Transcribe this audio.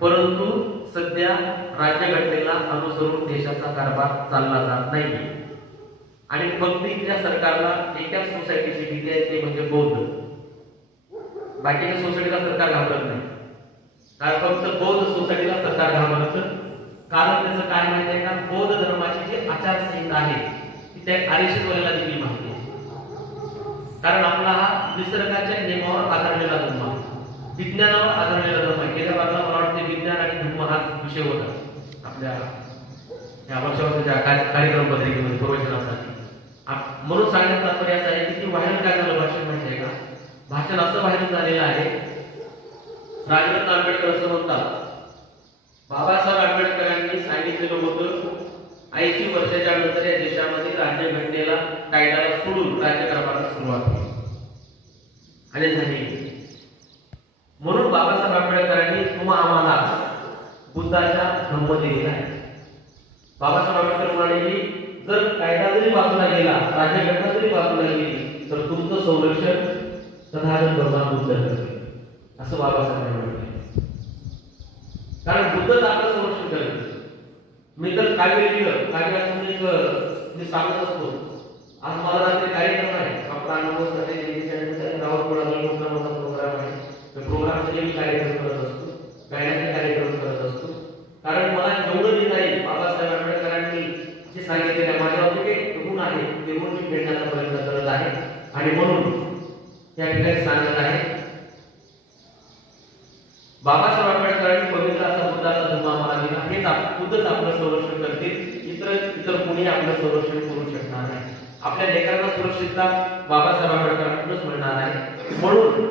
परंतु सध्या राज्यघटनेला अनुसरून देशाचा कारभार चालला जात नाही. आणि फक्त इथल्या सरकारला एकाच सोसायटीची भीती आहे ते म्हणजे बौद्ध. बाकीच्या सोसायटीला सरकार घाबरत नाही. कारण फक्त बौद्ध सोसायटीला सरकार घाबरत. कारण त्याचं काय माहिती आहे का? बौद्ध धर्माची जी आचारसंहिता आहे ती त्या आरिशेश्वरीला दिली माहिती आहे. कारण आपला हा निसर्गाच्या नियमावर आधारलेला धर्म आहे. विज्ञानावर आधारलेला धर्म आहे. विषय होता. आपल्या या वर्षावर्षाच्या कार्यक्रम पत्रिकेमध्ये प्रवचनासाठी. म्हणून सांगण्यात तात्पर्य असं आहे की व्हायरल काय झालं भाषण माहिती आहे का? भाषण असं व्हायरल झालेलं आहे. राजरत्न आंबेडकर असं म्हणतात. बाबासाहेब आंबेडकरांनी सांगितलेलं होतं ऐंशी वर्षाच्या नंतर या देशामध्ये राज्यघटनेला कायद्याला सोडून राज्यकारभाराला सुरुवात होईल. आणि झाली. म्हणून बाबासाहेब आंबेडकरांनी तुम्हा आम्हाला बुद्धाच्या धम्म आहे. बाबासाहेब आंबेडकर म्हणाले की जर कायदा जरी वाचला गेला राज्यघटना जरी वाचला गेली तर तुमचं संरक्षण तथागत भगवान बुद्ध करते असं बाबासाहेब म्हणाले. कारण बुद्धच आपलं संरक्षण करेल मी तर काव्य लिहिलं काव्यातून एक मी सांगत असतो. आज मला रात्री कार्यक्रम आहे. आपला अनुभवसाठी रावतपुरा मोठा प्रोग्राम आहे. त्या प्रोग्रामचे मी कार्यक्रम करत असतो. जे सांगितलेलं माझ्यावरती काही गुण आहे ते गुण मी फेडण्याचा प्रयत्न करत आहे. आणि म्हणून या ठिकाणी सांगत आहे बाबासाहेब आंबेडकरांनी पवित्र असा बुद्धाचा धर्म आम्हाला दिला. हेच खुदच आपलं संरक्षण करतील. इतर इतर कोणी आपलं संरक्षण करू शकणार नाही. आपल्या लेकरांना सुरक्षितता बाबासाहेब आंबेडकरांकडूनच मिळणार आहे. म्हणून